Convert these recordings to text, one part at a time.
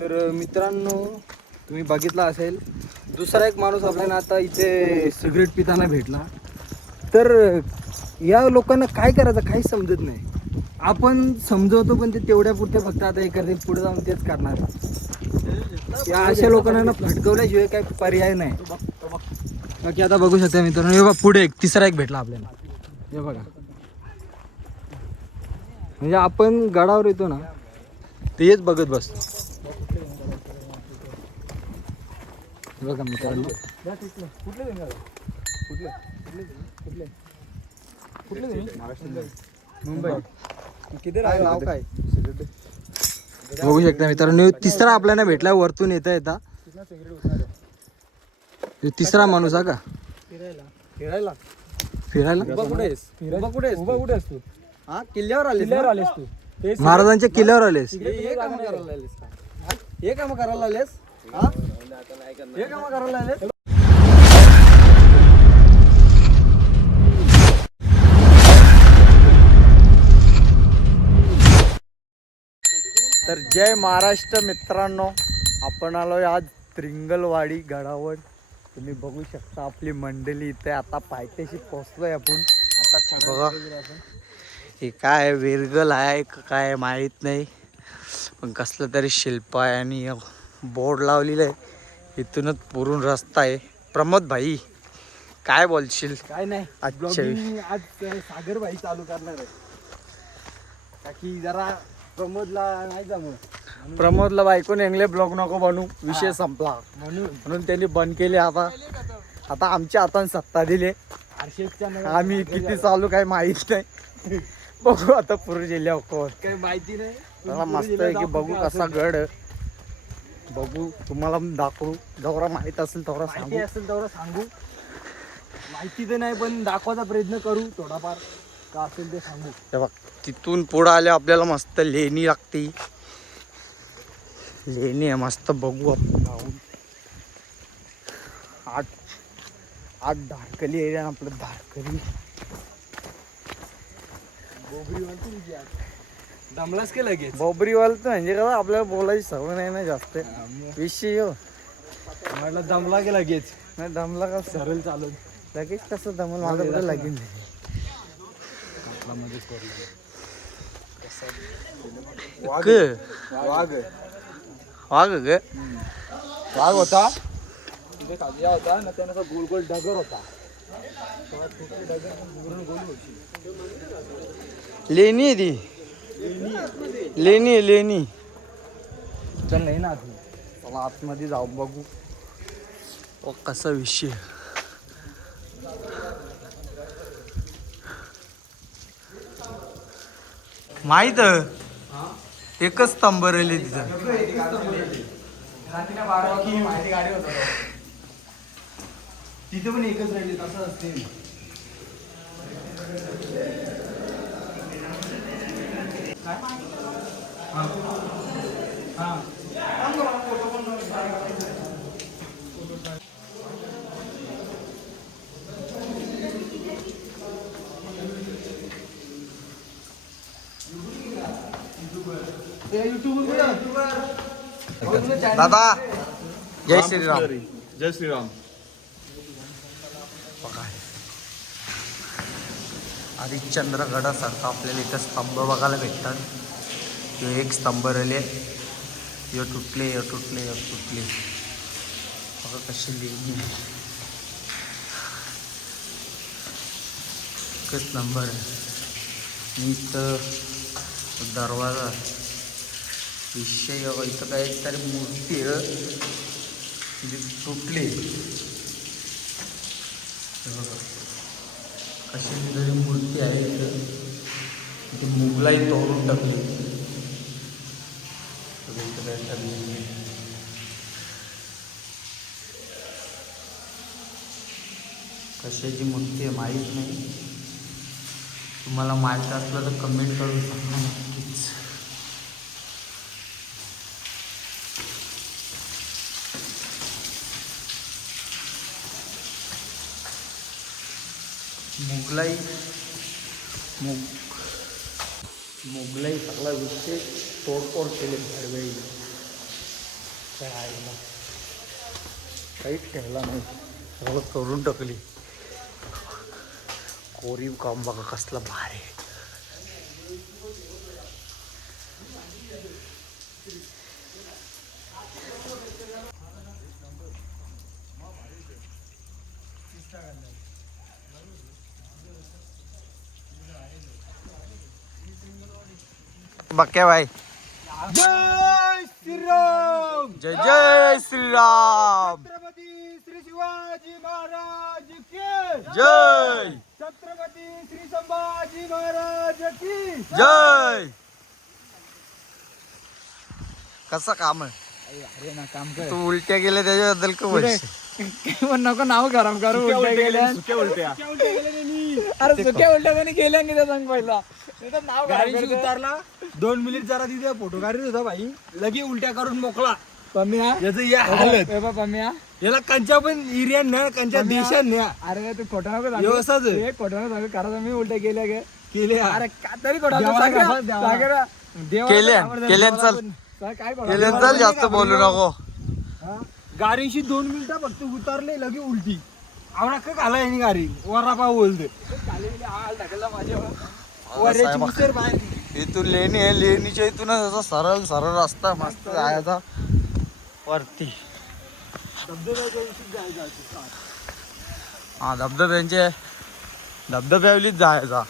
तर मित्रांनो, तुम्ही बघितला असेल दुसरा एक माणूस आपल्याला आता इथे सिगरेट पिताना भेटला. तर या लोकांना काय करायचं काही समजत नाही. आपण समजवतो पण ते तेवढ्या पुरते फक्त आता हे करते, पुढे जाऊन तेच करणार. या अशा लोकांना फटकवल्याशिवाय काही पर्याय नाही. बाकी आता बघू शकता मित्रांनो, हे बघा पुढे एक तिसरा एक भेटला आपल्याला. हे बघा, म्हणजे आपण गडावर येतो ना तेच बघत बसतो. बघा मित्रांनो, मुंबई नाव काय बघू शकता मित्रांनो. तिसरा आपल्याला भेटला वरतून येता येता. तिसरा माणूस हा का फिरायला कुठे असतो? हा, किल्ल्यावर आलेस तू. महाराजांच्या किल्ल्यावर आलेस. हे काम करायला आलेस. हे काम करायला आलेस. तर जय महाराष्ट्र मित्रांनो, आपण आलोय आज त्रिंगलवाडी गडावर. तुम्ही बघू शकता आपली मंडळी इथे. आता पायथ्याशी पोहोचलोय आपण. बघा हे काय विरगल आहे काय माहीत नाही, पण कसलं तरी शिल्प आहे आणि बोर्ड लावलेलं आहे. इथूनच पुरून रस्ता आहे. प्रमोद भाई काय बोलशील? काय नाही, अच्छा आज सागर भाई चालू करणार आहे. बाकी जरा प्रमोदला नाही जमत. प्रमोदला बायकोने इंग्लिश ब्लॉग नको बनू, विषय संपला म्हणून त्यांनी बंद केले. आता आमच्या हातात सत्ता दिले. आम्ही किती चालू काही माहित नाही. बघू आता पूर्ण जिल्ह्यावर काही माहिती नाही. मला मस्त आहे की बघू कसा गड. बघू तुम्हाला दाखवू. जेवढा माहित असेल तेवढा सांगू. माहिती तर नाही पण दाखवायचा प्रयत्न करू थोडाफार. का असेल ते सांगू. हे बघ, तिथून पुढं आले आपल्याला मस्त लेणी लागते. लेणी आहे मस्त. बघू आपण जाऊन. आठ धारकली एरिया आपलं. धारकली दमलाच के लगेच. बोबरीवाल तर म्हणजे कसं आपल्याला बोलायची सवय नाही ना जास्त. विषय हो म्हटलं दमला की लगेच. नाही दमला का सरळ चालत लगेच. कसं दमल माझं कुठं लगीन वाघ होता तिथे खाली होता ना. त्यानं गोल गोल डगर होता. लेणी आहे ती. लेणी चल नाही ना आत. चला आतमध्ये जाऊ बघू. ओ कसा विषय. माहित एकच स्तंभ राहिले तिथं. तिथे पण एकच राहिले. तसं असते. दादा जय श्रीराम. जय श्रीराम. हरिश्चंद्रगडासारखा आपल्याला इथं स्तंभ बघायला भेटतात. किंवा एक स्तंभ राहिले. यो तुटले बघा कशी लेणी आहे. एकच नंबर आहे. इथं दरवाजा विषय. इथं काय तरी मूर्ती आहे जी तुटली. बघा कशी तरी मूर्ती आहे इथं. इथे मुघलाई तोडून टाकली. इथं काय ठरली कशाची मूर्ती आहे माहीत नाही. तुम्हाला माहीत असलं तर कमेंट करून सांगा नक्कीच. मुघलाई सगळा विषय तोडफोड केले त्यावेळी. काहीच ठेवला नाही, सगळं करून टाकली. कोरीव काम बघा कसलं भारी. बक्या भाई, जय श्रीराम. जय जय श्रीराम. छत्रपती श्री शिवाजी महाराज की जय छत्रपती श्री संभाजी महाराज की जय. कसं काम आहे? अरे ना काम कर तू उलट्या गेल्या त्याच्याबद्दल का बोलशील? पण नको नाव गरम करू. उलट्या गेल्या उलट्या अरे सुक्या उलट्या कोणी केल्या की सांग पहिला. नाव गाडीशी उतारला 2 मिनिट जरा तिथे फोटो काढत होता भाई, लगे उलट्या करून मोकळा. पम्या याचं या हालत. पम्या याला कंच्या पण एरिया न्या, कंच्या देशात न्या. अरे तू खोटा नको सांगू. व्यवस्थाच आहे. हे खोटा नको सांगू कारण मी उलट्या केल्या गे. केले हा. अरे का तरी खोटा नको देवाला सांग रे. घाबरत देवाला. सांग रे. देवाला केल्या घाबरत केल्या देवाला चल पण. काय खोटं केल्या नको. चल, जास्त बोलू नको. गाडीशी 2 मिनिटं फक्त उतारले लगे उलटी. आवडा का घाला यांनी गाडी वरापा बोलते. खाली गेले, हाल टाकला माझ्यावर. वऱ्याची साहेब, मिसळ बाहेर. इथून लेणी आहे, लेणीच्या इथूनच असा सरळ सरळ रस्ता मस्त जायचा वरती. धबधब्याच्या दिवशी जायचं असं. हा धबधब्यावलीच जायचा.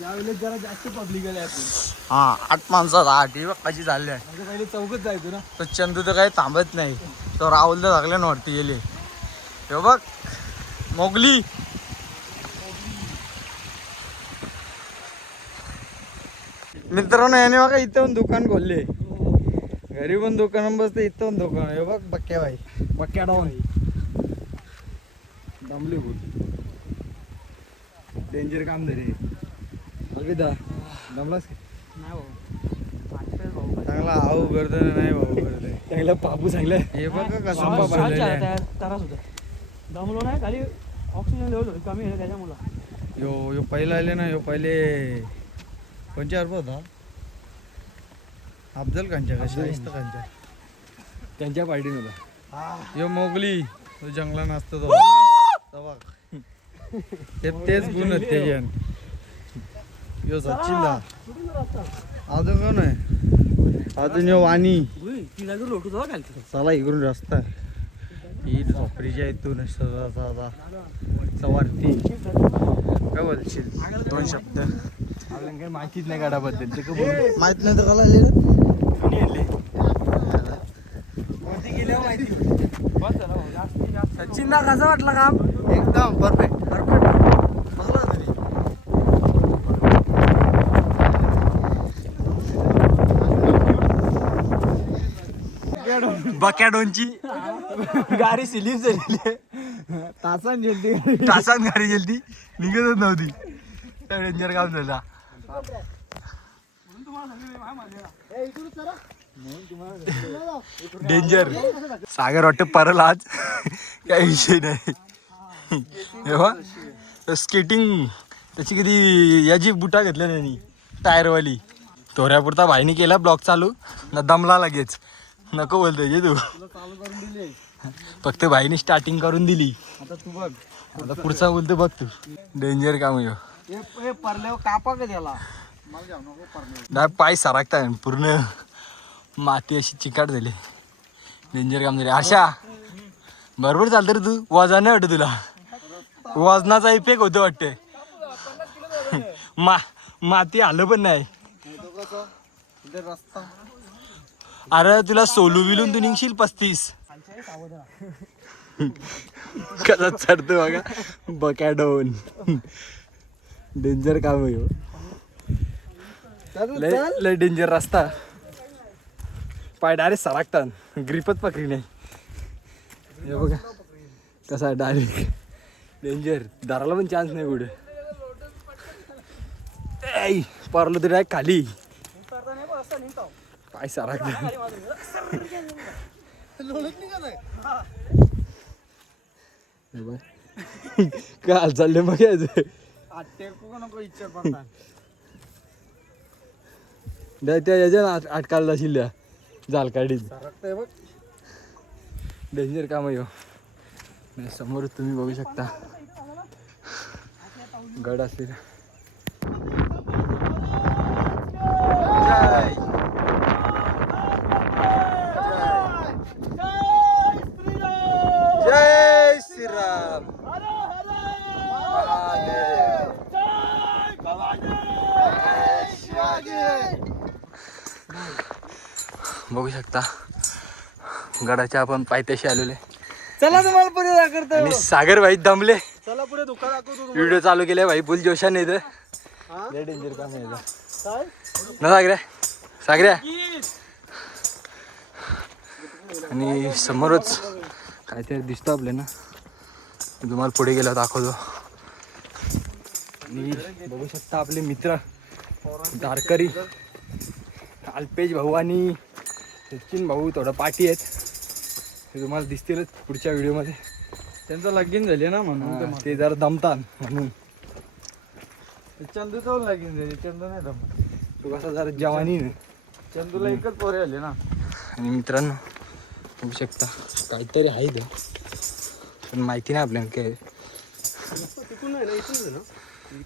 यावेळेस जरा जास्त पब्लिक आले आपण. हा 8 माणसात 8 ही बघ कशी चालली आहे. म्हणजे पहिले चौकच जायचो ना. तो चंदू तर काही थांबत नाही, तो राहुल तर सगळ्यांना वरती गेले. हे बघ मोगली. मित्रांनो याने बघा इथं पण दुकान खोलले. घरी पण दुकान बसते, इथं पण दुकान. हे बघ बक्या भाई, बक्या डाऊन दमले बोल. डेंजर काम धरे अलविदा. दमलास की? चांगला आऊ करतो नाही भाऊ करतोय. चांगला पापू चांगला. हे बघा कसं त्रास बाबा. होता. दमलो नाही खाली ऑक्सिजन लेवल कमी आहे त्याच्यामुळे. यो पहिले आले ना, यो पहिले कोणच्या अर्प होता? अफजल खानच्या का शाहिस्त खानच्या? त्यांच्या पार्टीन होता. यो मोगली, तो जंगला नसतो तो. तवा. तेच गुण आहेत त्याच्यान. यो सचिनला अजून कोण आहे? अजून यो वाणी. चला इकडून रस्ता आहे. ही झोपडीच्या इथून सवारती. काय बोलशील 2 शब्द? आपल्याला काही माहितीच नाही गाडाबद्दल. ते का बोलू? माहित नाही तर कला आले कोणी आणले? कोणती गेल्यावर माहिती. सचिनला कसं वाटलं काम? एकदम परफेक्ट परफेक्ट. बघला तरी बकॅडोनची गाडी सिलीप झालेली आहे. तासान जेलती. तासात गाडी गेलती, निघतच नव्हती. डेंजर काम झाला. डेंजर. सागर वाटत परल आज. काही विषय नाही. स्केटिंग त्याची कधी याची बुटा घेतल्या त्यांनी टायरवाली. तोऱ्यापुरता भाईनी केला ब्लॉक चालू ना, दमला लगेच. नको बोलतोय जे तू. फक्त भाईने स्टार्टिंग करून दिली. आता तू बघ. आता पुढचा बोलतो बघ तू. डेंजर काम आहे. हे परल्यावर कापा का त्याला. मला जाऊ नको परल्यावर. नाही पाय सरकताय पूर्ण माती अशी चिकाट झाली. डेंजर काम झाले. आशा बरोबर चालतं रे तू. वजन नाही वाटत तुला? वजनाचा इफेक्ट होतो वाटते. माती आलं पण नाही. अरे तुला सोलू बिलून तू निघशील 35. कसा चढतो बघा बकॅडोन. डेंजर काम आहे. लय डेंजर रस्ता. पाय डायरेक्ट सरकतात, ग्रिपच पकडी नाही. हे बघा कसा डायरेक्ट डेंजर. दाराला पण चान्स नाही पुढे. परलो तरी डायरेक्ट खाली. पाय सरकतात. काय हाल चालले मग यायचं. त्या याच्या अटकायला शिल्ल्या जाल काढीत. डेंजर काम आहे हो. समोर तुम्ही बघू शकता गड असलेला. जय श्रीराम. बघू शकता गडाच्या आपण पायथ्याशी आलेले चला तुम्हाला पुढे दाखवतो. आणि सागर भाई दमले. चला पुढे दुःख दाखवतो. व्हिडिओ चालू केले भाई फुल जोशाने इथं. लय डेंजर काम आहे इथं. ना सागऱ्या सागऱ्या. आणि समोरच काहीतरी दिसतं आपल्या ना, तुम्हाला पुढे गेला दाखवतो. आणि बघू शकता आपले मित्र दारकरी अल्पेश भाऊ आणि सचिन भाऊ थोडं पाठी आहेत, ते तुम्हाला दिसतीलच पुढच्या व्हिडिओमध्ये. त्यांचं लगीन झाले ना म्हणून ते जरा दमतात म्हणून. चंदू तो लगीन झाले, चंदू नाही दमत. तो कसा जरा जवानी ना. चंदूला एकच पोरे आले ना. आणि मित्रांनो बघू शकता काहीतरी आहे ते, पण माहिती नाही आपल्याला काय. तिकून आहे ना, इथून आहे ना.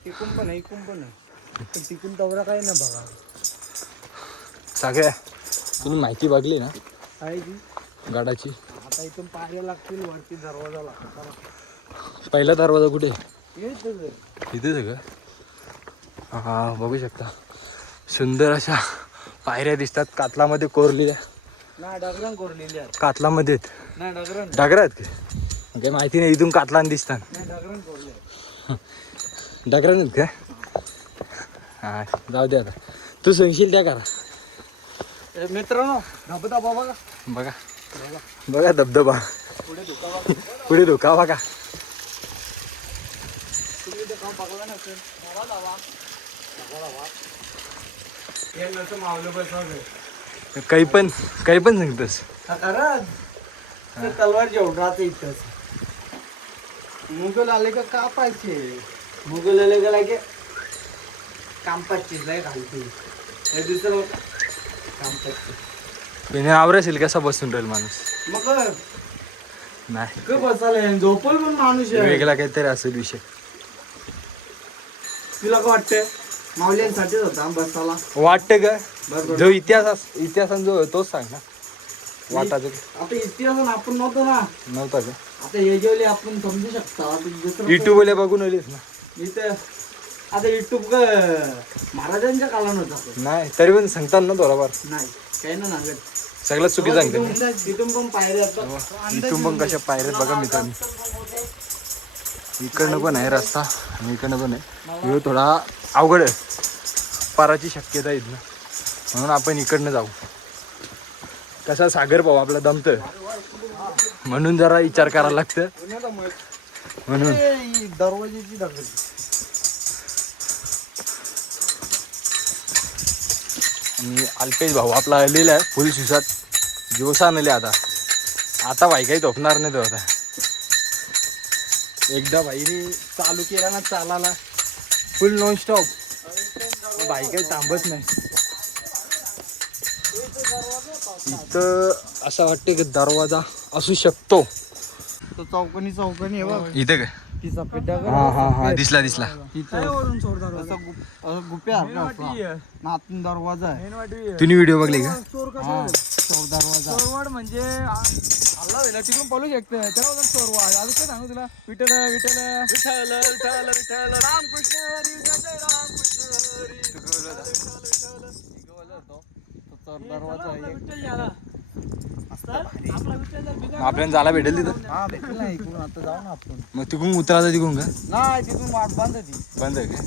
तिकून पण आहे, इकून पण आहे. पण तिकून तवरा काय ना बघा. सगळ्या तुम्ही माहिती बघली ना आहे की गडाची. आता इथून पाहायला लागतील वरती दरवाजा लागतो. पहिला दरवाजा कुठे? येत इथे सगळं. हा बघू शकता सुंदर अशा पायऱ्या दिसतात कातलामध्ये कोरलेल्या. ना डगरण कोरलेली आहेत. कातलामध्ये आहेत. नाही डगरण डागरा आहेत का? काही माहिती नाही. इथून कातलान दिसतात. नाही डगरण कोरले. डागरा नाहीत का? हा जाऊ दे आता, तू सांगशील त्या करा. मित्रांनो धबधबा बघा. बघा बघा धबधबा. पुढे धोका बघा. तुम्ही ते काम बघला नसेल मावलं बस. काही पण सांगतोस. तलवार जेवढ राहते इथंच. मुघल आले का कापायचे. मुघल आले का लागे कांपाची लय घालते. हे दुसरं कांपाची. त्याने आवरेल कसा बसून राहील माणूस. मग नाही क बसायला झोपल पण माणूस आहे. वेगळा काहीतरी असेल विषय. तुला काय वाटतंय? माऊल्यांसाठीच होता बसायला. वाटतं का? बरोबर. जो इतिहासात जो तोच सांग ना. वाटायचं आता इतिहास आपण नव्हतो ना. नव्हता का? आता हे जेवले आपण समजू शकता. आता दुसरं युट्यूब वाले बघून आलीस ना. इथं आता युट्यूब महाराजांच्या काळानं होता. नाही तरी पण सांगतात ना थोडाफार. नाही काही ना सांगत. सगळ्यात चुकी सांगते. तिथून पण पायऱ्या आहेत. इथून पण कशा पायऱ्यात बघा मित्रांनो. इकडनं पण आहे रस्ता आणि इकडनं पण आहे. ह्यो थोडा अवघड आहे, पाराची शक्यता आहे इथनं, म्हणून आपण इकडनं जाऊ. कसा सागर भाऊ आपला दमतं म्हणून जरा विचार करायला लागतं. म्हणून दरवाजेची दगड. आणि अल्पेश भाऊ आपला आलेला आहे फुल शिवसात जोशान आले. आता भाई काही झोपणार नाही तो. आता एकदा भाईने चालू केला ना चालायला फुल नॉनस्टॉप, भाई काही थांबत नाही. इथं असं वाटतं की दरवाजा असू शकतो. तो चौकनी आहे बघ. इथे काय? तिचा पेटा हा दिसला गुप्या आतून दरवाजा आहे. तुम्ही व्हिडिओ बघले का? चौर दरवाजा म्हणजे तिकडून बोलू शकतं त्याला चोरवाड. अजून काय सांगू तुला? विठ्ठल विठ्ठल विठ्ठल विठ्ठल विठ्ठल रामकृष्ण हरी जय रामकृष्ण हरी. दरवाजा आपल्याला जायला भेटेल तिथं. हा भेटेल ना. इकडून आता जाऊ ना आपण. मग तिकडून उतरायचं तिकडून का? नाही तिथून वाट बंद होती. बंद आहे का?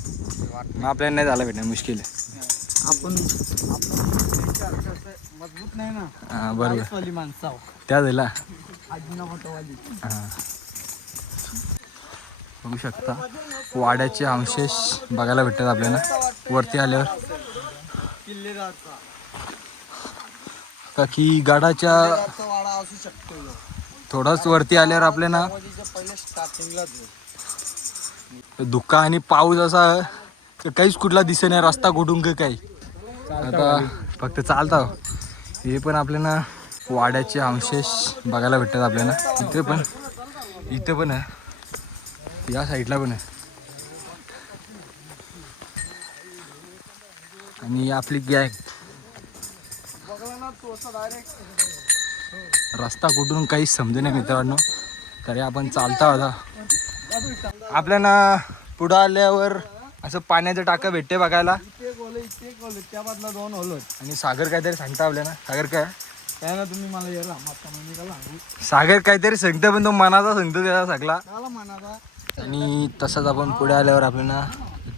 मग आपल्याला नाही जायला भेटणार, मुश्किल आहे. आपण मजबूत नाही ना. हा बरोबर. वाली माणसं त्या झाला. अजिनामोटोवाली. बघू शकता वाड्याचे अवशेष बघायला भेटतात आपल्याला वरती आल्यावर. किल्लेदारचा का की गडाच्या वाडा असू शकतो. थोडाच वरती आल्यावर आपल्याला पहिले स्टार्टिंगलाच धुका आणि पाऊस असा तर काहीच कुठला दिसे नाही. रस्ता कुठून का काही. आता फक्त चालता हे पण आपल्याला वाड्याचे अवशेष बघायला भेटतात आपल्याला. इथे पण आहे, या साईडला पण आहे. आणि आपली गॅग. रस्ता कुठून काहीच समजे नाही मित्रांनो, तरी आपण चालता होता. आपल्याला पुढं आल्यावर असं पाण्याचं टाकं भेटते बघायला. त्या बाजूला 2 होलं. आणि सागर काहीतरी सांगता आपल्याला. सागर काय ना तुम्ही मला ये सांगू. सागर काहीतरी सांगतो, पण तो मनाचा सांगतो त्याला सगळा. मला म्हणाला. आणि तसंच आपण पुढे आल्यावर आपल्याला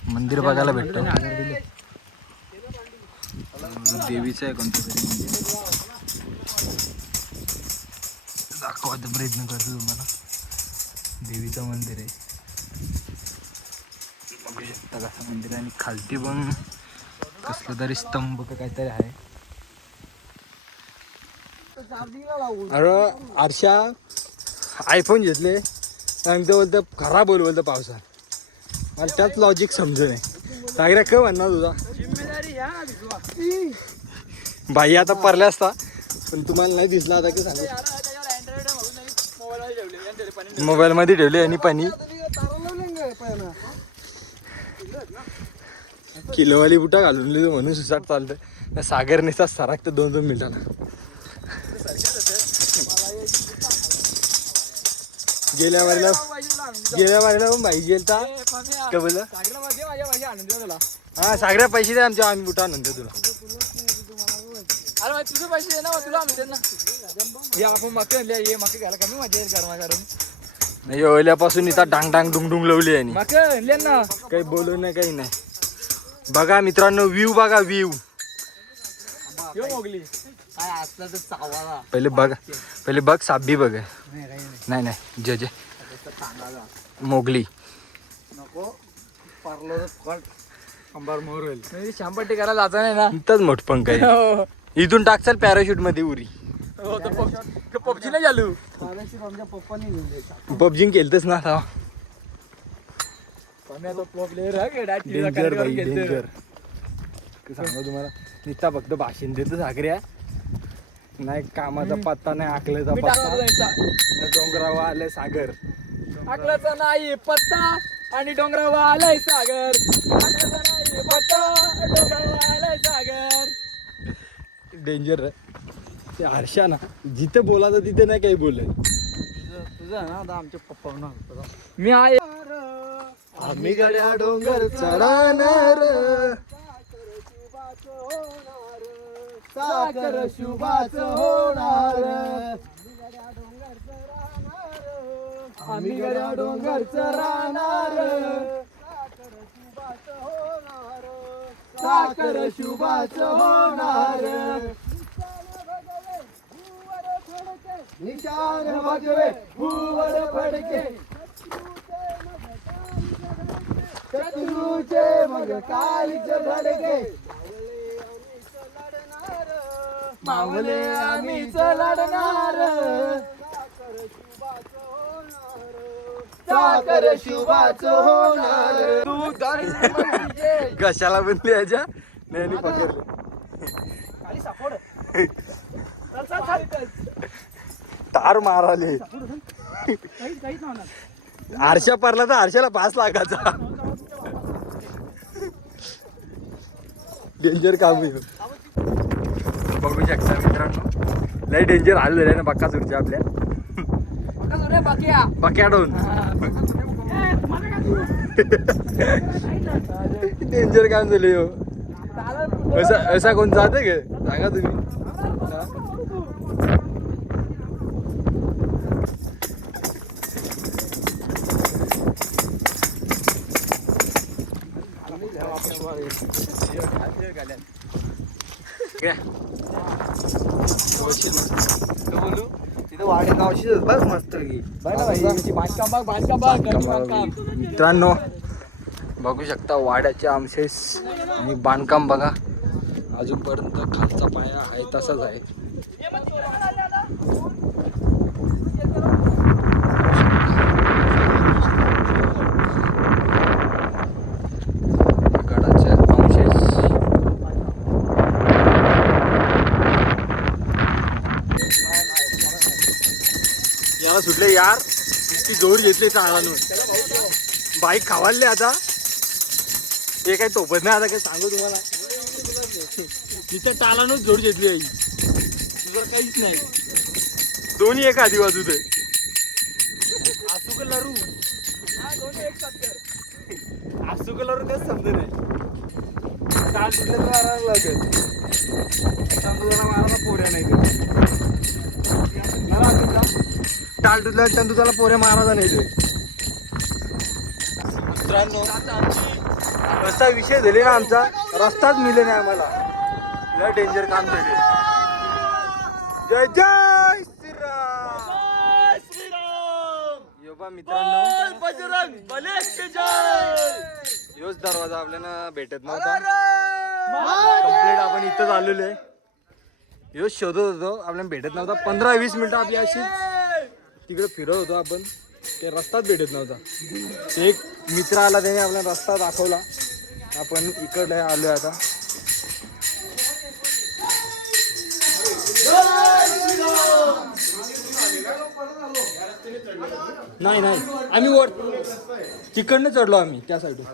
मंदिर बघायला भेटतो. देवीचं आहे कोणतं तरी मंदिर. दाखवायचा प्रयत्न करतो तुम्हाला. देवीचं मंदिर आहे, बघू शकता कसं मंदिर आहे. आणि खालती पण कसलं तरी स्तंभ का काहीतरी आहे. अरे आरशा आयफोन घेतले आणि ते बोलतं खराब बोलतं पावसात. मला त्याच लॉजिक समजू नये. सागऱ्या काय म्हणणार तुझा बाई आता परल्या असता, पण तुम्हाला नाही दिसला आता की सांगू. मोबाईल मध्ये ठेवले आणि पाणी किलोवाली बुटा घालून लिहितो म्हणून सुसाट चालतं. सागर नेसा सराक तर 2-2 मिनिटांना. गेल्या वारीला पण बाई गेलता का बोल. हा सागऱ्या पैसे द्या आमच्या, आम्ही बुटा आणून देऊ तुला. अरे तुझे पैसे दे ना, तुला आम्ही ना. हे आपण मक्के आणले, हे मक्के घ्यायला कमी मजा येईल गरमागरम. नाही ओल्यापासून इथं डांग डांग डुंग डुंग लावली आहे. मक्के आणले ना, काही बोलू नाही काही नाही. बघा मित्रांनो व्ह्यू बघा व्ह्यू. मोगली काय असलं तर चावाला. पहिले बघ साबी बघ. नाही नाही जजे मोगली नको पारलो अंबार मोर होईल. शांपट्टी करायला जायचं नाही ना, इथंच मोठपंख आहे. इथून टाकचाल पॅराशूट मध्ये उरी. पबजी नाही चालू. पॅराशूट आमच्या पप्पानी घेऊन पबजी केलतच ना आता. डेंजर बाई डेंजर. सांगू तुम्हाला नुसता फक्त भाषण देतो सागऱ्या. नाही कामाचा पत्ता नाही, आकल्याचा पत्ता. डोंगरावा आलंय सागर. आकलाचा नाही पत्ता आणि डोंगरावर आलाय सागर. आकलाचा नाही पत्ता, डोंगरावर आलाय सागर. डेंजर ते हर्षा ना, जिथे बोलायचं तिथे नाही काही बोलत. तुझं ना आता आमच्या पप्पा मी आहे. आम्ही गड्या डोंगर चढणार, सागर शुभाच होणार. आम्ही गड्या डोंगरच राहणार. साखर शुभाच होणार. निशान भगवे भूवर फडके, शत्रूचे मग काळीच भडके. मावले आम्हीच लढणार. साखर शुभाच होणार. तू कशाला बनली याच्या नाही पकडले. तार माराले. आरशा पडला तर आरशाला 5 लाखाचा. डेंजर काम आहे. बघू शकता मित्रांनो, लय डेंजर आलेलं आहे ना बक्कासूरच्या आपल्या. बक्या डोन डेंजर काम झाले हो. असा कोण जाते का सांगा तुम्ही. बोलू तिथं वाडे गावशी बघ मस्त की. मित्रांनो बघू शकता वाड्याचे अवशेष आणि बांधकाम बघा. अजूनपर्यंत खालचा पाया आहे तसाच आहे. गडाचे अवशेष याला सुटले यार ती जोड घेतली चाळानं बाईक खावाले आता ते काही तोपत नाही आता काय सांगू तुम्हाला तिच्या टालानच जोड घेतली आई तुझं काहीच नाही दोन्ही एका आधी बाजू ते आसू का लारू आसू का लारू काय समज नाही टाळ सुटले तर मारायला लागेल मारायला पोऱ्या नाही टाळ तुझल्या चंदू त्याला पोऱ्या मारायचा नाही ते मित्रांनो असा विषय झाले ना आमचा रस्ताच मिळे नाही आम्हाला लय डेंजर काम झाले जय जय श्रीराम योबा मित्रांनो बजरंग बली की जय. योच दरवाजा आपल्याला भेटत नव्हता कंप्लीट आपण इथंच आलेलो आहे योच शोधत होतो आपल्याला भेटत नव्हता 15-20 मिनिटं आपली अशीच तिकडे फिरत होतो आपण ते रस्ताच भेटत नव्हता एक मित्र आला त्याने आपल्याला रस्ता दाखवला आपण इकडे आलोय आता नाही नाही आम्ही वर तिकडनं चढलो आम्ही त्या साईडून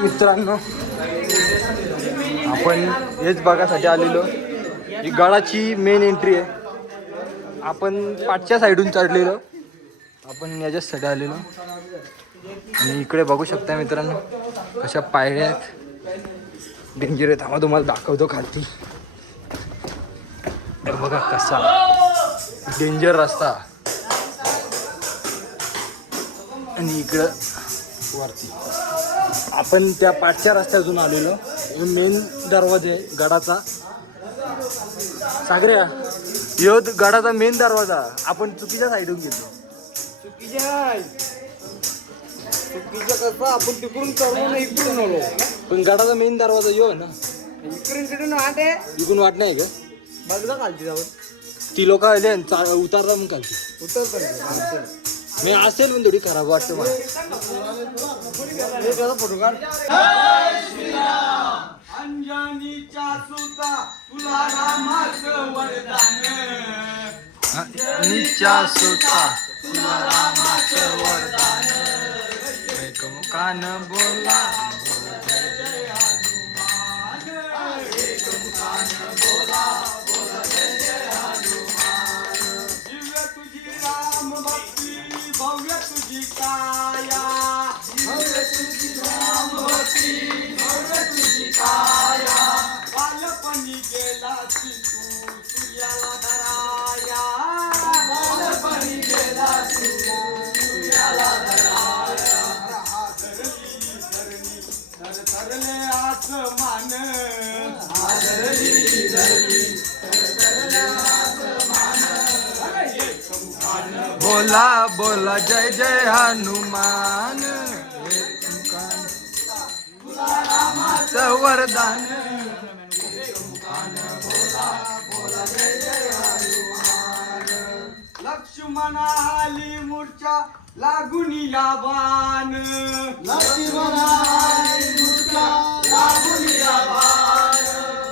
मित्रांनो आपण हेच बघासाठी आलेलो ही गडाची मेन एंट्री आहे आपण पाठच्या साईडून चढलेलो आपण याच्यासाठी आलेलो आणि इकडे बघू शकता मित्रांनो कशा पायऱ्या आहेत डेंजर आहे थांबा तुम्हाला दाखवतो खालती तर बघा कसा डेंजर रस्ता आणि इकडं वरती आपण त्या पाठच्या रस्त्यातून आलेलो मेन दरवाजा आहे गडाचा सागऱ्या यो गडाचा मेन दरवाजा आपण चुकीच्या साईडून गेलो चुकीचं कसं आपण तिकडून चढलो ना इकडून आलो पण गडाचा मेन दरवाजा यो ना इकडून तिकडून वाट आहे इकडून वाट नाही का बघला खालती जाऊन ती लोक आले उतारला मग खालती उतरतो मी असेल पण थोडी खराब वाटतं मला फोटो काढ अंजनीच्या सुता तुला रामाचं वरदान नीच्या सुता तुला रामाचं वरदान कान बोला दिव्य तुझी राम भक्ती भव्य तुझी काया भव्य तुझी राम भक्ती भव्य तुझी काया बालपणी गेला तू सूर्याला धराया बालपणी गेला तू सूर्याला धराया धरले आसमान बोला बोला जय जय हनुमान रामाचं वरदान लक्ष्मणाली मूर्छा लागून या बाण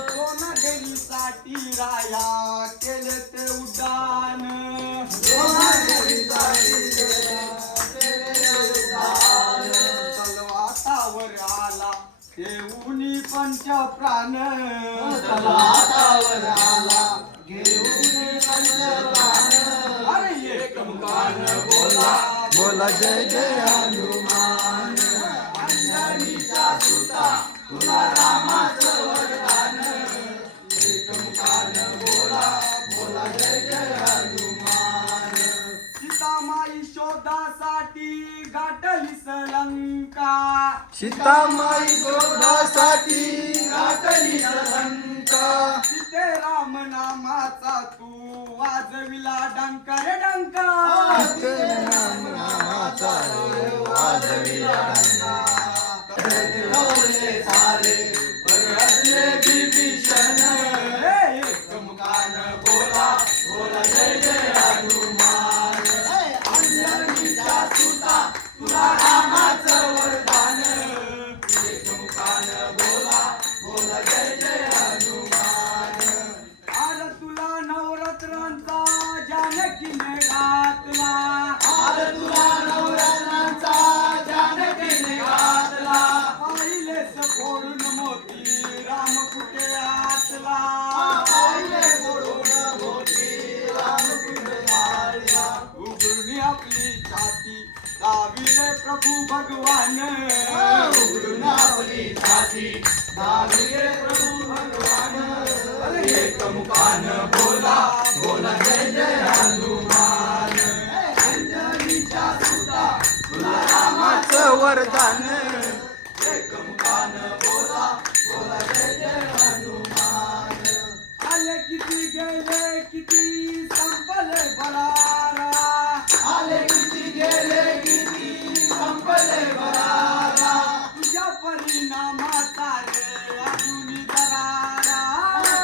सोनगरीसाठी राया केले ते उड्डाण तलवातावर आला घेऊनी पंच प्राण तलवातावर आला घेऊनी पंच प्राण अरे एक मुखान बोला बोला जय जय हनुमान अंजनीच्या सुता तुला रामाचं वरदान एक मुखान बोला बोला जय जय हनुमान सीतामाई शोधासाठी गाठली लंका सीतामाई शोधासाठी गाठली लंका सीते राम नामाचा तू वाजविला डंका रे डंका वाजविला विभीषण एक मुखान बोला बोला जय जय हनुमान अंजनीच्या सुता तुला रामाचं वरदान एक मुखान बोला बोला जय वरदान आले किती गेले किती संपले बरारा आले किती गेले किती संपले बरारा तुझ्या परिणामाचा रे अजूनी दरारा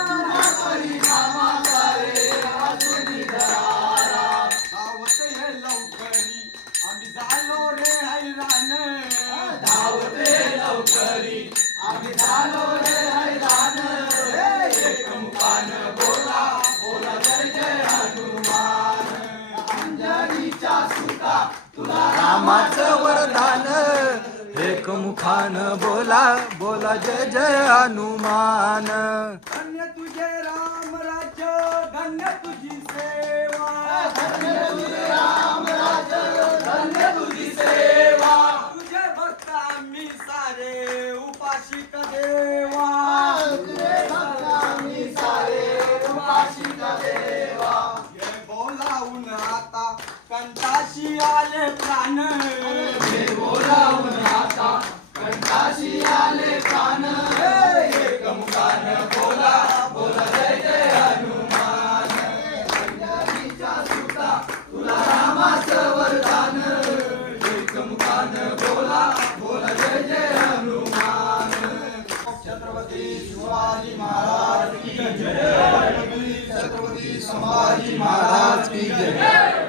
तुझ्या परिणामाचा रे अजूनी दरारा धावत हे लवकरी आम्ही झालो रे हैराण धावत हे लवकरी आम्ही झालो रे हैराण रामाचं वरदान एक मुखान बोला बोला जय जय हनुमान धन्य तुझे राम राज्य धन्य तुझी सेवा धन्य तुझे राम राज्य धन्य तुझी सेवा तुझे भक्त आम्ही सारे उपाशिक देवा तुझे भक्त आम्ही सारे उपाशिक देवा ये बोलावून आता कंठाशी आले प्राण ये बोलावून आता कंठाशी आले प्राण एक मुखान बोला बोला जय जय हनुमान पंढरीच्या सुता तुला रामाचं वरदान एक मुखान बोला बोला जय जय हनुमान छत्रपती शिवाजी महाराज की जय छत्रपती संभाजी महाराज की जय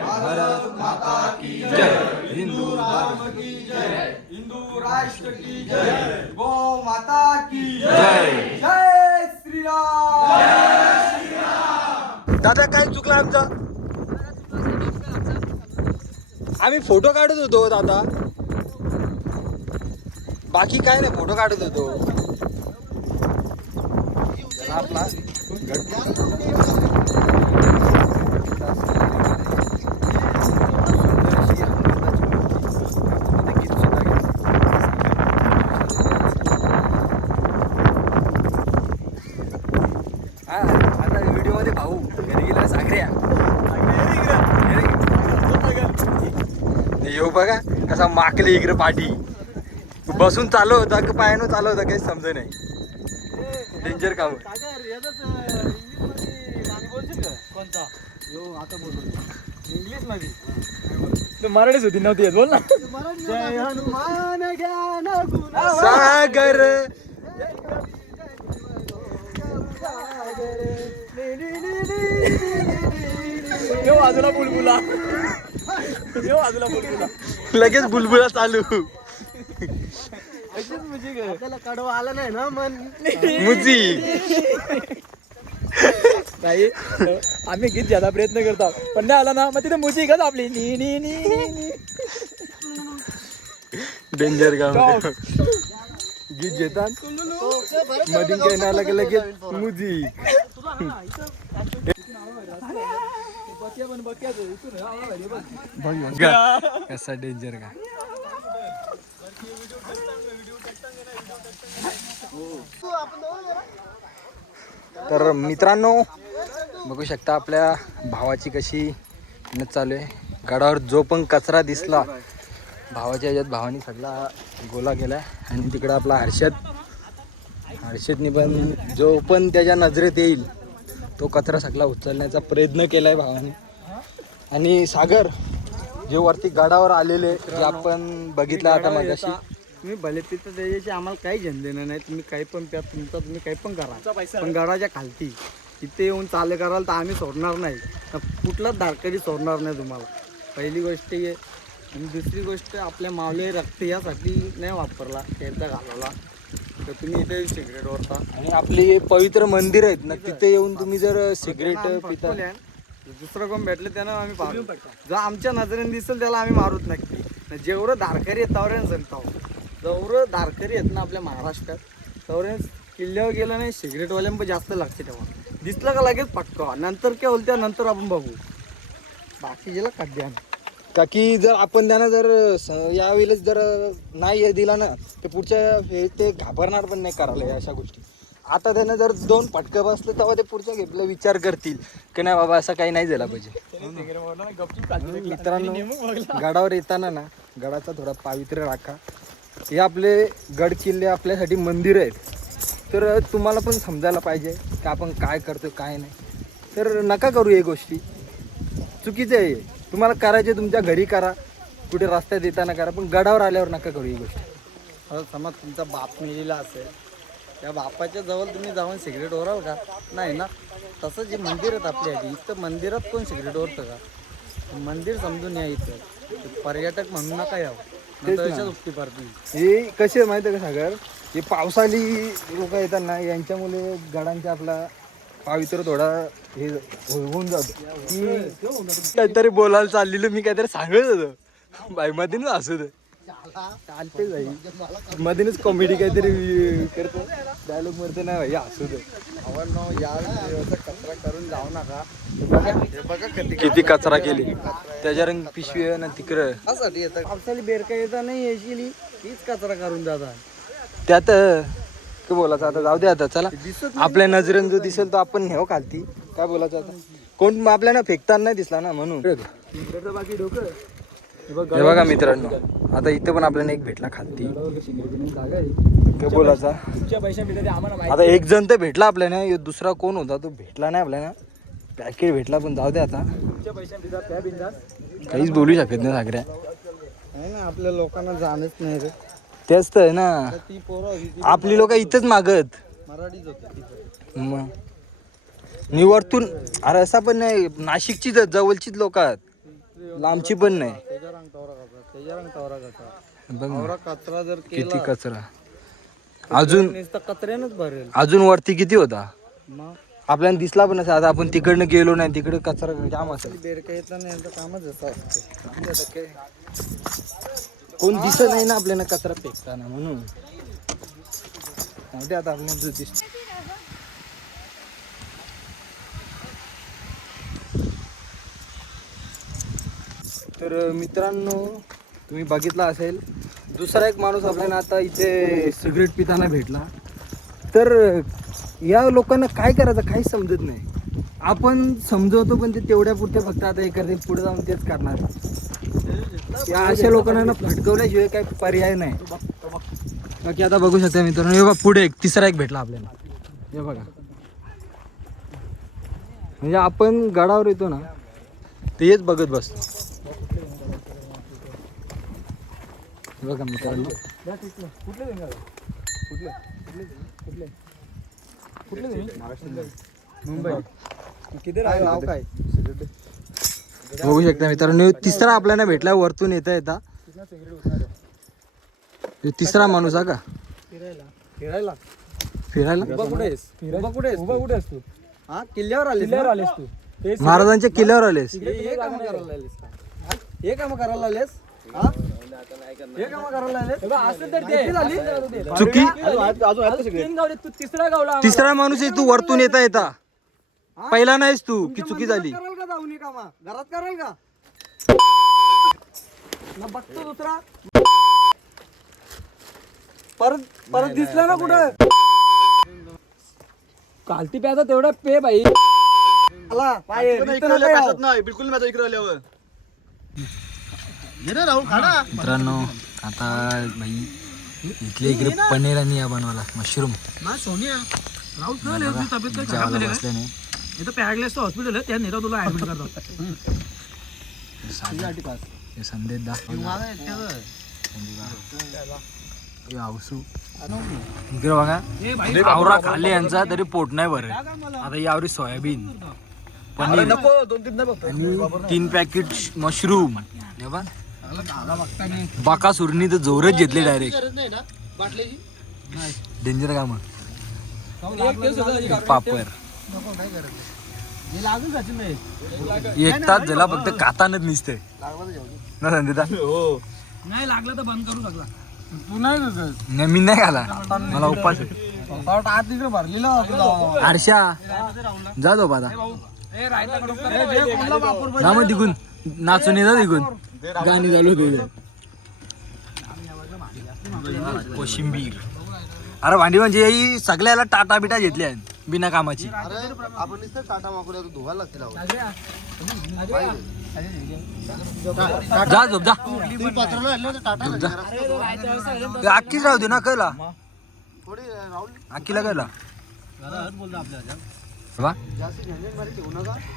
भारत माता की जय हिंदू धर्म की जय हिंदू राष्ट्र की जय गो माता की जय. जय श्रीराम दादा काय चुकलं आमचं आम्ही फोटो काढत होतो दादा बाकी काय नाही फोटो काढत होतो आपला आता व्हिडिओ मध्ये भाऊ घरी गेला सागऱ्या येऊ बघा कसा माकली इकडे पाठी बसून चालू होता की पायानं चालू होता काही समज नाही डेंजर काम इंग्लिश मध्ये मराठीच होती नव्हती बोल ना जय हनुमान ज्ञान गुण सागर बाजूला बुलबुला बाजूला बुलबुला लगेच बुलबुला चालू आपल्याला कडवा आला नाही ना मन मुजी नाही आम्ही गीत ज्यादा प्रयत्न करतो पण नाही आला ना मग तिथे मुजी का आपली नी नी नी नी डेंजर काम गीत घेतात मधीन काही नाही आला की लगेच मुजी कसा डेंजर का तर मित्रांनो बघू शकता आपल्या भावाची कशी मेहनत चालू आहे गडावर जो पण कचरा दिसला भावाच्या ह्याच्यात भावानी सगळा गोला केला आणि तिकडं आपला हर्षदनी पण जो पण त्याच्या नजरेत येईल तो कचरा सगळा उचलण्याचा प्रयत्न केला आहे भावाने आणि सागर जे वरती गडावर आलेले जे आपण बघितलं आता मगाशी तुम्ही भले तिथं त्याच्याशी आम्हाला काही झंझट देणं नाही तुम्ही काही पण प्या तुमचं तुम्ही काही पण करा पण गडाच्या खालती तिथे येऊन चाले कराल तर आम्ही सोडणार नाही कुठलाच धारकरी सोडणार नाही तुम्हाला पहिली गोष्ट आहे आणि दुसरी गोष्ट आपल्या मावले रक्त यासाठी नाही वापरला त्याचा घालवला तर तुम्ही इथे सिगरेट ओढता आणि आपले पवित्र मंदिर आहेत ना तिथे येऊन तुम्ही जर सिगरेट पिता दुसरं कोण भेटलं त्यानं आम्ही मारू जर आमच्या नजरेने दिसेल त्याला आम्ही मारूच नक्की जेवढं धारकरी आहेत तेवढ्याने सांगतो जेवढं धारकरी आहेत ना आपल्या महाराष्ट्रात तेवढ्या किल्ल्यावर गेलं नाही सिगरेटवाल्यां पण जास्त लागते तेव्हा दिसलं का लगेच पटकावा नंतर काय बोलत्या नंतर आपण बघू बाकी गेलं कद्या का की जर आपण त्यांना जर यावेळेस जर नाही हे दिला ना तर पुढच्या वेळेस ते घाबरणार पण नाही करायला या अशा गोष्टी. आता त्यांना जर 2 फटकं बसलं तेव्हा ते पुढच्या घेतलं विचार करतील की नाही बाबा असं काही नाही झालं पाहिजे. मित्रांनो गडावर येताना ना गडाचा थोडा पावित्र्य राखा. हे आपले गड किल्ले आपल्यासाठी मंदिर आहेत, तर तुम्हाला पण समजायला पाहिजे की आपण काय करतो काय नाही. तर नका करू हे गोष्टी, चुकीचं आहे. तुम्हाला करायचे तुमच्या घरी करा, कुठे रस्त्यात येताना करा, पण गडावर आल्यावर नका करू ही गोष्ट. आता समज तुमचा बाप मेलेला असेल, त्या बापाच्या जवळ तुम्ही जाऊन सिगरेट ओराल का? नाही ना. तसं जे मंदिर आहेत आपल्यासाठी, इथं मंदिरात कोण सिगरेट ओरतं का? मंदिर समजून या इथं. पर्यटक म्हणून नका यावं, तेच ना. त्याच्या दुपटी पारती. हे कसे आहे माहिती आहे का सागर, हे पावसाळी लोक येतात ना यांच्यामुळे गडांचा आपला पावित्र्य थोडा हे होऊन जातो. की काहीतरी बोलायला चाललेलं मी काहीतरी सांगत होतो बाई मधीनच असू दे चालते जाई मधीनच कॉमेडी काहीतरी करतो डायलॉग मरते ना भाई असू दे. आव्हान या कचरा करून जाऊ नका. हे बघा किती कचरा केली त्याच्या रंग पिशवी आहे ना तिकडं त्यासाठी येतं. पावसाळी बेरका येता नाही येशील हीच कचरा करून जातात. त्यात काय बोलायचं आता जाऊ दे. आता चला आपल्या नजरेनं जो दिसेल तो आपण नेऊ खालती. काय बोलायचं आता, कोण आपल्याला फेकताना नाही दिसला ना म्हणून. बाकी डोकं हे बघा मित्रांनो, आता इथं पण आपल्याला एक भेटला खालती. काय बोलायचा तुमच्या पैशा भेटते आम्हाला माहिती. आता एक जण तर भेटला आपल्याला, ह्यो दुसरा कोण होता तो भेटला नाही आपल्याला. पॅकेट भेटला पण जाऊ दे आता, तुमच्या पैशा भेटतात त्या बिंदास. काहीच बोलू शकत नाही सागऱ्या. नाही ना, आपल्या लोकांना जाणच नाही रे. तेच तर आहे ना, ती पोरं होती ती आपली लोक इथंच मागत मराठीच होती ती पोरं. मग निवडतून. अरे असा पण नाही, नाशिकची जवळचीच लोक आहेत, लांबची पण नाही. त्याच्या रंग तवरा कचरा, त्याच्या रंग तवरा कचरा. बघ ना, तवरा कचरा जर किती केला कचरा. अजून नुसतं कचऱ्यानंच भरेल. अजून वरती किती होता मग आपल्याला दिसला पण नसेल. आता आपण तिकडनं गेलो नाही, तिकडे कचरा जाम असेल. बेरका येताना यांचं कामच असं असतं. कोण दिसत नाही ना आपल्याला कचरा फेकताना म्हणून. जाऊ दे आता आपल्याला जो दिसतो. तर मित्रांनो तुम्ही बघितला असेल, दुसरा एक माणूस आपल्याला आता इथे सिगरेट पिताना भेटला. तर या लोकांना काय करायचं काही समजत नाही. आपण समजवतो पण ते तेवढ्या पुरते फक्त आता हे करते, पुढे जाऊन तेच करणार. या अशा लोकांना ना फटकवल्याशिवाय काही पर्याय नाही. बाकी आता बघू शकता मित्रांनो, हे बघा पुढे एक तिसरा एक भेटला आपल्याला. हे बघा, म्हणजे आपण गडावर येतो ना तेच बघत बसतो. हे बघा मित्रांनो, मुंबई किती नाव काय? बघू शकता मित्रांनो, तिसरा आपल्याला भेटला वरतून येता येता. हे तिसरा माणूस हा का फिरायला फिरायला कुठे आहेस? कुठे आहेस? उभा कुठे असतो? हा किल्ल्यावर आलीस किल्ल्यावर ना? आलेस तू. ते महाराजांच्या किल्ल्यावर आलेस. हे काम करायला आलेस का? हे काम करायला आलेस? हा? हे काम करायला आलेस? हे बघ, असं तर ते. चुकी. अजून 3 गावले, तू तिसरा गावला. तिसरा माणूस आहे तू वरतून येता येता. पहिला नाहीस तू की चुकी झाली. कराल का जाऊन हे कामा? घरात कराल का? ना बघतो दुसरा परत दिसला ना कुठं? कालती प्याचा तेवढा पे भाई. आला पाय बिलकुल माझा इकडे आल्यावर. मित्रांनो आता भाई इथले इकडे पनीर आणि या बनवाला मशरूम बसल्याने हॉस्पिटल आहे, त्या नेता तुला ऍडमिट करतो. हे संदेश इकडे बघा, आवरा खाल्ले यांचा तरी पोट नाही भरत. आता यावरी सोयाबीन पनीर आणि 3 पॅकेट मशरूम. बाकासुरनी तर जोरच घेतले डायरेक्ट. डेंजर काम. पापर 1 तास झाला फक्त कातानच निसते ना संदेता. नाही लागलं तर बंद करू लागला. तू नाही नाही मी नाही खाला, मला उपास आहे. आत तिकडे भरलेला होता. आरशा जा झोप आता. ना मग तिकून नाचून येतात तिकून. गाणी चालू होते कोशिंबीर. अरे भांडी म्हणजे ही सगळ्याला टाटा बिटा घेतली आहेत बिना कामाची. जा झोप जा. अक्कीच राहू दे ना कळला. अक्कीला कळला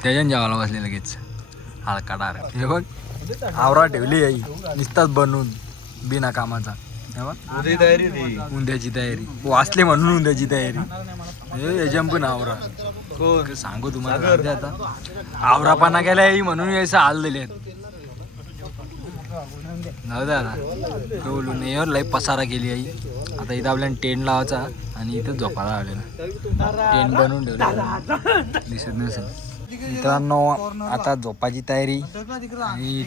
त्याच्यान जेवायला बसले लगेच. हा काढार हे बघ आवरा ठेवली आई नुसताच बनवून बिना कामाचा. उंद्याची तयारी वाचले म्हणून उंद्याची तयारी. याच्याम पण आवरा सांगू तुम्हाला आता आवरापणा केलाय म्हणून यायचं हाल दिले. जाऊ द्या ना बोलून यावर लई पसारा केली आई. आता इथं आपल्याला टेंट लावायचा आणि इथं झोपायला आलेला. टेंट बनवून ठेवलं दिसत नसेल मित्रांनो. आता झोपाची तयारी आणि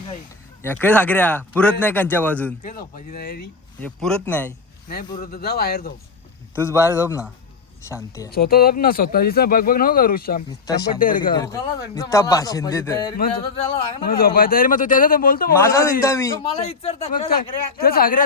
या काय सागऱ्या पुरत नाही कंच्या बाजून झोपायची तयारी हे पुरत नाही. नाही पुरत जा बाहेर झोप. तूच बाहेर झोप ना शांती आहे. स्वतः झोप ना स्वतःची बघ बघ नको करू श्याम. नुसता भाषण देत मग झोपाय तयारी मग तू त्याचा बोलतो माझा म्हणता मी तो सागऱ्या